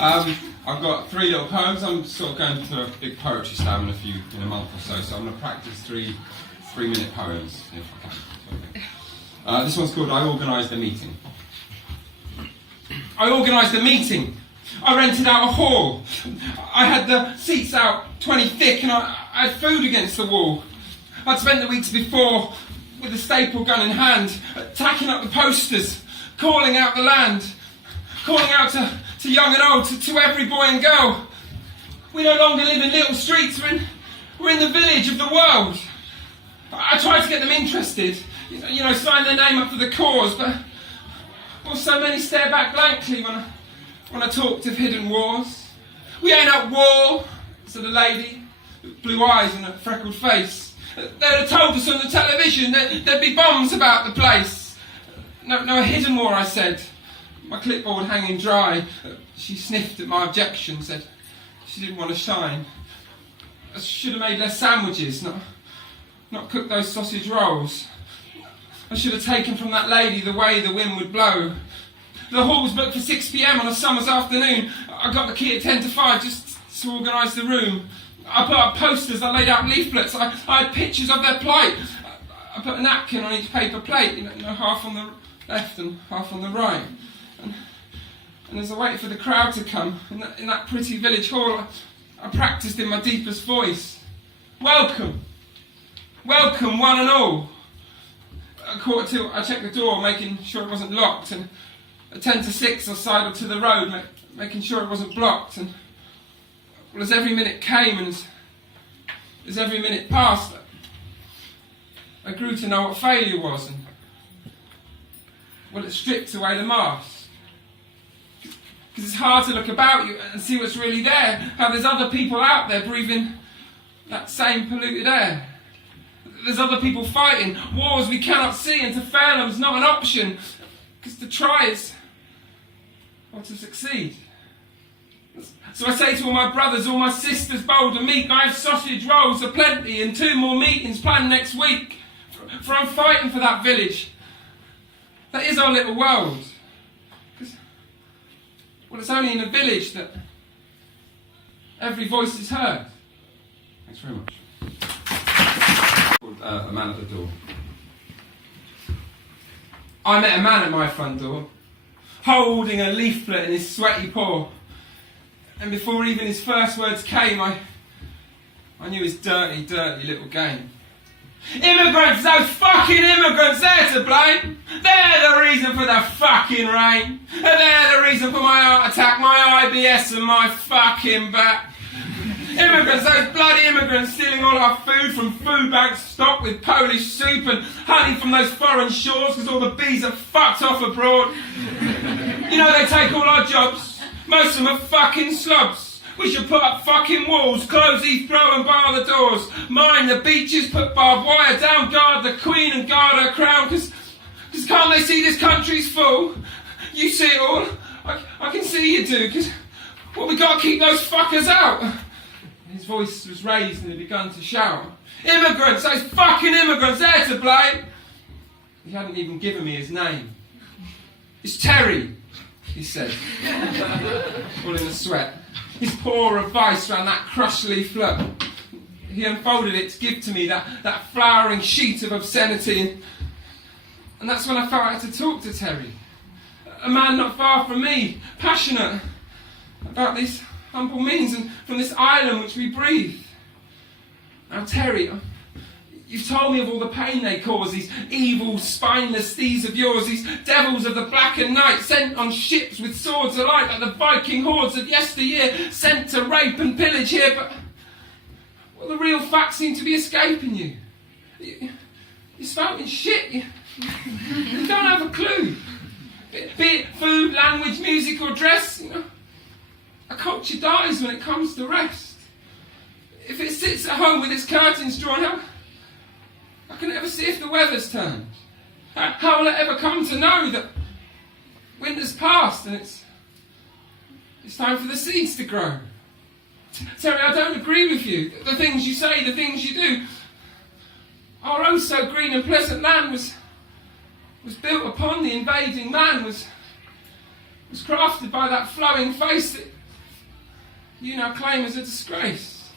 I've got 3 little poems. I'm sort of going to a big poetry slam in a month or so I'm going to practice 3-minute poems, if I can. This one's called I Organised a Meeting. I organised a meeting. I rented out a hall. I had the seats out 20 thick and I had food against the wall. I'd spent the weeks before with a staple gun in hand, tacking up the posters, calling out the land, calling out to young and old, to every boy and girl. We no longer live in little streets, we're in the village of the world. I tried to get them interested, sign their name up for the cause, but so many stare back blankly when I talked of hidden wars. We ain't at war, said a lady, with blue eyes and a freckled face. They'd have told us on the television that there'd be bombs about the place. No, a hidden war, I said, my clipboard hanging dry. She sniffed at my objection, said she didn't want to shine. I should have made less sandwiches, not cooked those sausage rolls. I should have taken from that lady the way the wind would blow. The hall was booked for 6 p.m. on a summer's afternoon. I got the key at 10 to 5 just to organise the room. I put up posters, I laid out leaflets, I had pictures of their plight. I put a napkin on each paper plate, half on the left and half on the right. And as I waited for the crowd to come, in that pretty village hall, I practised in my deepest voice. Welcome, welcome one and all. At 2:15, I checked the door, making sure it wasn't locked, and at 10 to 6, I sidled to the road, making sure it wasn't blocked. And as every minute came and as every minute passed, I grew to know what failure was, and it strips away the mask. Because it's hard to look about you and see what's really there, how there's other people out there breathing that same polluted air. There's other people fighting wars we cannot see, and to fail them is not an option, because to try is or to succeed. So I say to all my brothers, all my sisters, bold and meek, I have sausage rolls aplenty and 2 more meetings planned next week, for I'm fighting for that village. That is our little world. It's only in a village that every voice is heard. Thanks very much. A man at the door. I met a man at my front door, holding a leaflet in his sweaty paw. And before even his first words came, I knew his dirty, dirty little game. Immigrants, those fucking immigrants, they're to blame. They're the reason for the fucking rain. They're the reason for my heart attack, my IBS and my fucking back. Immigrants, those bloody immigrants stealing all our food from food banks stocked with Polish soup and honey from those foreign shores because all the bees are fucked off abroad. They take all our jobs. Most of them are fucking slobs. We should put up fucking walls, close Heathrow and bar the doors. Mine the beaches, put barbed wire down, guard the Queen and guard her crown. Cause can't they see this country's full? You see it all. I can see you do. Cause we gotta keep those fuckers out. His voice was raised and he begun to shout. Immigrants, those fucking immigrants, they're to blame. He hadn't even given me his name. It's Terry, he said, all in a sweat. His poor advice ran that crushed leaflet. He unfolded it to give to me that flowering sheet of obscenity. And that's when I felt I had to talk to Terry. A man not far from me, passionate about these humble means and from this island which we breathe. Now Terry, you've told me of all the pain they cause, these evil, spineless thieves of yours, these devils of the blackened night, sent on ships with swords alight like the Viking hordes of yesteryear, sent to rape and pillage here, but the real facts seem to be escaping you. You're spouting shit. You don't have a clue. Be it food, language, music or dress, a culture dies when it comes to rest. If it sits at home with its curtains drawn up, I can never see if the weather's turned. How will I ever come to know that winter's past and it's time for the seeds to grow? Terry, I don't agree with you. The things you say, the things you do. Our oh so green and pleasant land was built upon the invading man, was crafted by that flowing face you now claim as a disgrace.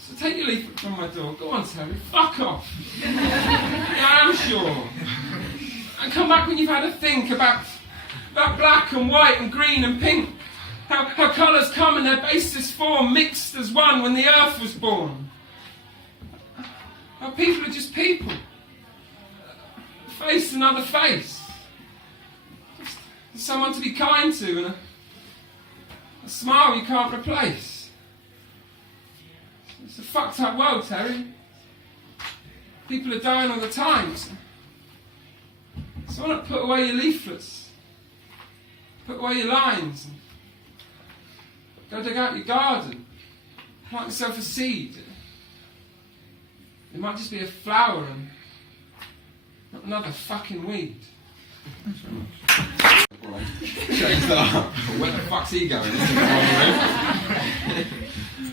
So take your leaflet from my door. Go on, Terry. Fuck off. Yeah, I'm sure. And come back when you've had a think about black and white and green and pink. How colours come in their basest form, mixed as one when the earth was born. How people are just people. A face, another face. Just someone to be kind to and a smile you can't replace. It's a fucked up world, Terry. People are dying all the time. So why not put away your leaflets? Put away your lines. Go dig out your garden. Plant yourself a seed. It might just be a flower and not another fucking weed. Change that up. Where the fuck's he going?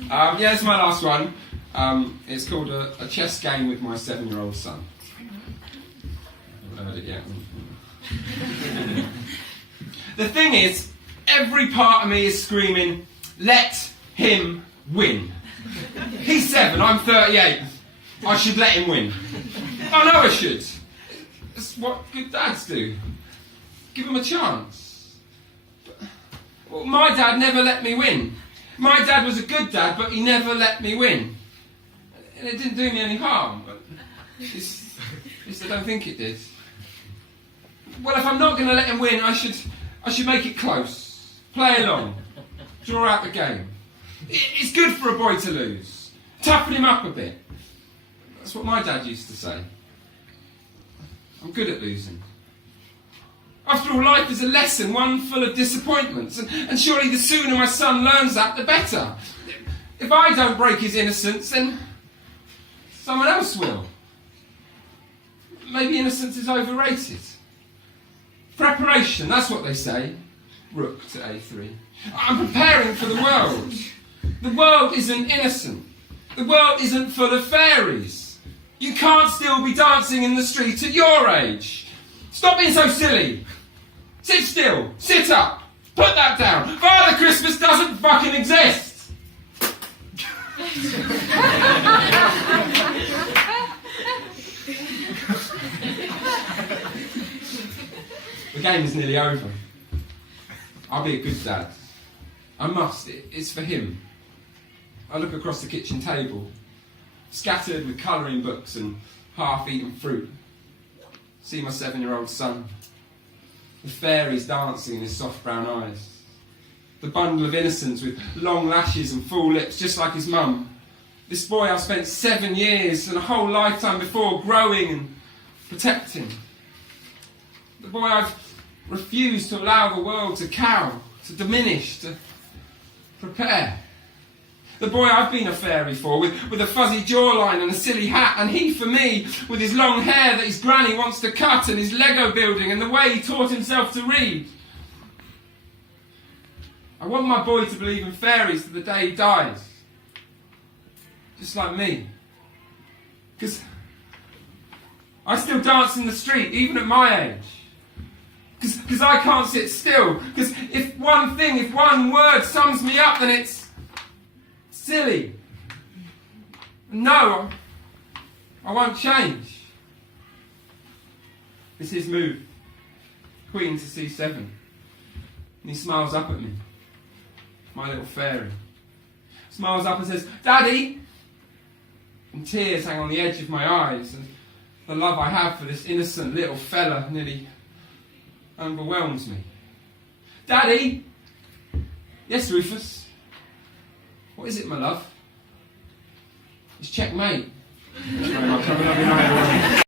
Yeah, it's my last one. It's called a chess game with my 7-year-old son. I haven't heard it yet. The thing is, every part of me is screaming, let him win. He's 7, I'm 38. I should let him win. I know I should. It's what good dads do. Give him a chance. Well, my dad never let me win. My dad was a good dad, but he never let me win. And it didn't do me any harm, but at least I don't think it did. Well, if I'm not going to let him win, I should make it close. Play along. Draw out the game. It's good for a boy to lose. Toughen him up a bit. That's what my dad used to say. I'm good at losing. After all, life is a lesson, one full of disappointments, and surely the sooner my son learns that, the better. If I don't break his innocence, then someone else will. Maybe innocence is overrated. Preparation, that's what they say. Rook to A3. I'm preparing for the world. The world isn't innocent. The world isn't full of fairies. You can't still be dancing in the street at your age. Stop being so silly. Sit still. Sit up. Put that down. Father Christmas doesn't fucking exist. The game is nearly over. I'll be a good dad. I must. It's for him. I look across the kitchen table, scattered with colouring books and half-eaten fruit. See my 7-year-old son. The fairies dancing in his soft brown eyes. The bundle of innocence with long lashes and full lips, just like his mum. This boy I've spent 7 years and a whole lifetime before growing and protecting. The boy I've refused to allow the world to cow, to diminish, to prepare. The boy I've been a fairy for, with a fuzzy jawline and a silly hat, and he for me, with his long hair that his granny wants to cut, and his Lego building, and the way he taught himself to read. I want my boy to believe in fairies to the day he dies. Just like me. Because I still dance in the street, even at my age. Because I can't sit still. Because if one word sums me up, then it's silly. No, I won't change. It's his move. Queen to C7. And he smiles up at me. My little fairy. Smiles up and says, Daddy! And tears hang on the edge of my eyes. And the love I have for this innocent little fella nearly overwhelms me. Daddy! Yes, Rufus? What is it, my love? It's checkmate. Thank you very much. Have a lovely night, everyone.